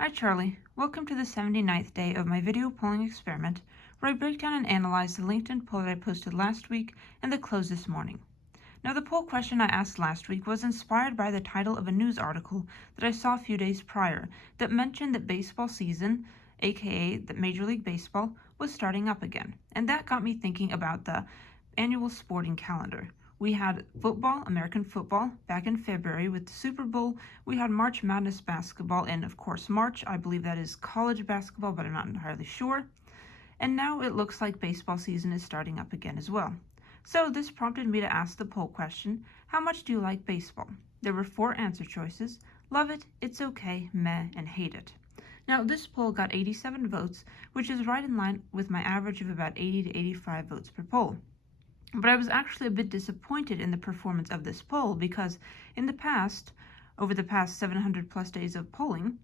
Hi Charlie, welcome to the 79th day of my video polling experiment where I break down and analyze the LinkedIn poll that I posted last week and the close this morning. Now the poll question I asked last week was inspired by the title of a news article that I saw a few days prior that mentioned that baseball season, aka the Major League Baseball, was starting up again, and that got me thinking about the annual sporting calendar. We had football, American football, back in February with the Super Bowl. We had March Madness basketball in, of course, March. I believe that is college basketball, but I'm not entirely sure. And now it looks like baseball season is starting up again as well. So this prompted me to ask the poll question, how much do you like baseball? There were 4 answer choices: love it, it's okay, meh, and hate it. Now this poll got 87 votes, which is right in line with my average of about 80 to 85 votes per poll. But I was actually a bit disappointed in the performance of this poll because in the past, over the past 700 plus days of polling,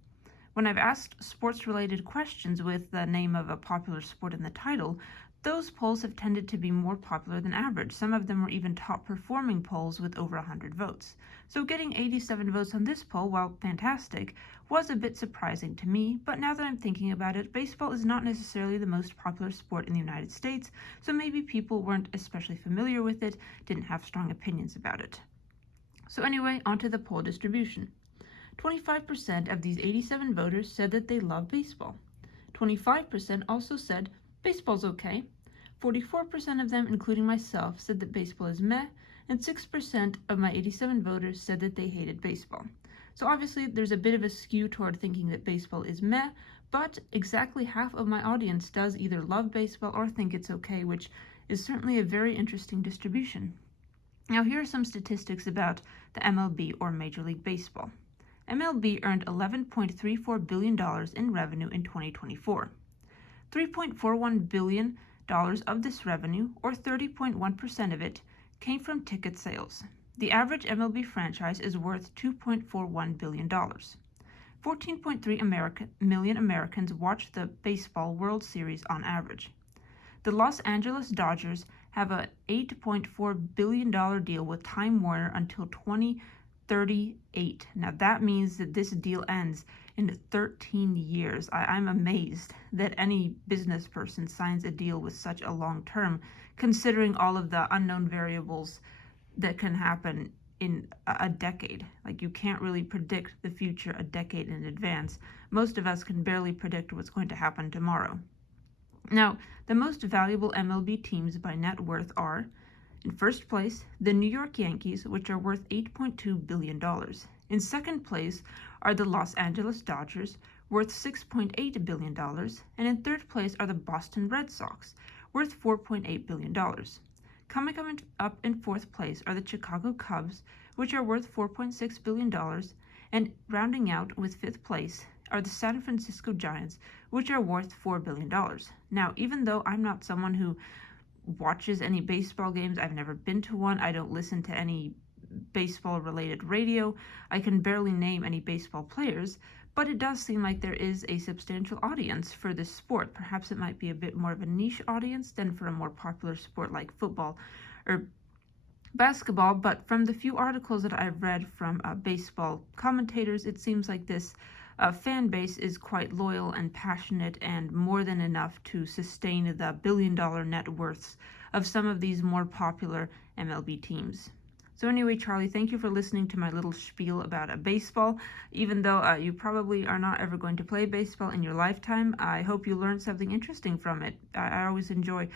when I've asked sports-related questions with the name of a popular sport in the title, those polls have tended to be more popular than average. Some of them were even top-performing polls with over 100 votes. So getting 87 votes on this poll, while fantastic, was a bit surprising to me, but now that I'm thinking about it, baseball is not necessarily the most popular sport in the United States, so maybe people weren't especially familiar with it, didn't have strong opinions about it. So anyway, onto the poll distribution. 25% of these 87 voters said that they love baseball. 25% also said baseball's okay. 44% of them, including myself, said that baseball is meh, and 6% of my 87 voters said that they hated baseball. So obviously there's a bit of a skew toward thinking that baseball is meh, but exactly half of my audience does either love baseball or think it's okay, which is certainly a very interesting distribution. Now here are some statistics about the MLB, or Major League Baseball. MLB earned $11.34 billion in revenue in 2024. $3.41 billion of this revenue, or 30.1% of it, came from ticket sales. The average MLB franchise is worth $2.41 billion. 14.3 million Americans watch the Baseball World Series on average. The Los Angeles Dodgers have a $8.4 billion deal with Time Warner until 2038. Now that means that this deal ends in 13 years. I'm amazed that any business person signs a deal with such a long term, considering all of the unknown variables that can happen in a decade. Like, you can't really predict the future a decade in advance. Most of us can barely predict what's going to happen tomorrow. Now, the most valuable MLB teams by net worth are, in first place, the New York Yankees, which are worth $8.2 billion. In second place are the Los Angeles Dodgers, worth $6.8 billion. And in third place are the Boston Red Sox, worth $4.8 billion. Coming up in fourth place are the Chicago Cubs, which are worth $4.6 billion. And rounding out with fifth place are the San Francisco Giants, which are worth $4 billion. Now, even though I'm not someone who watches any baseball games, I've never been to one, I don't listen to any baseball-related radio, I can barely name any baseball players, but it does seem like there is a substantial audience for this sport. Perhaps it might be a bit more of a niche audience than for a more popular sport like football or basketball, but from the few articles that I've read from baseball commentators, it seems like this fan base is quite loyal and passionate and more than enough to sustain the billion-dollar net worths of some of these more popular MLB teams. So anyway, Charlie, thank you for listening to my little spiel about baseball. Even though you probably are not ever going to play baseball in your lifetime, I hope you learned something interesting from it. I always enjoy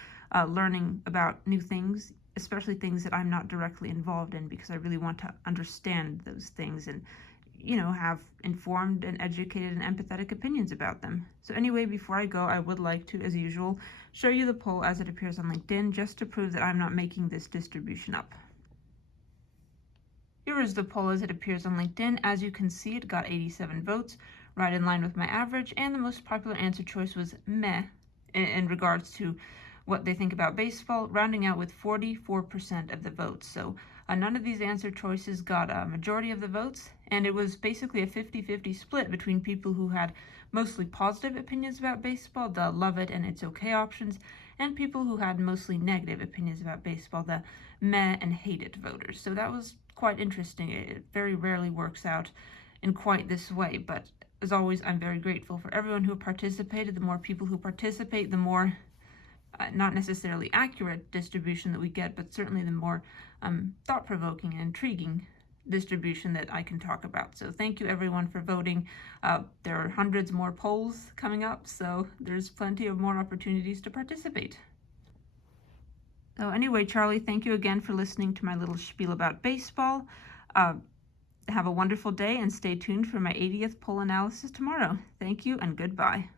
learning about new things, especially things that I'm not directly involved in, because I really want to understand those things and have informed and educated and empathetic opinions about them. So anyway, before I go, I would like to, as usual, show you the poll as it appears on LinkedIn, just to prove that I'm not making this distribution up. Here is the poll as it appears on LinkedIn. As you can see, it got 87 votes, right in line with my average, and the most popular answer choice was meh in regards to what they think about baseball, rounding out with 44% of the votes. So none of these answer choices got a majority of the votes, and it was basically a 50-50 split between people who had mostly positive opinions about baseball, the love it and it's okay options, and people who had mostly negative opinions about baseball, the meh and hate it voters. So that was quite interesting. It very rarely works out in quite this way, but as always, I'm very grateful for everyone who participated. The more people who participate, the more not necessarily accurate distribution that we get, but certainly the more thought-provoking and intriguing distribution that I can talk about. So thank you everyone for voting. There are hundreds more polls coming up, so there's plenty of more opportunities to participate. So anyway, Charlie, thank you again for listening to my little spiel about baseball. Have a wonderful day and stay tuned for my 80th poll analysis tomorrow. Thank you and goodbye.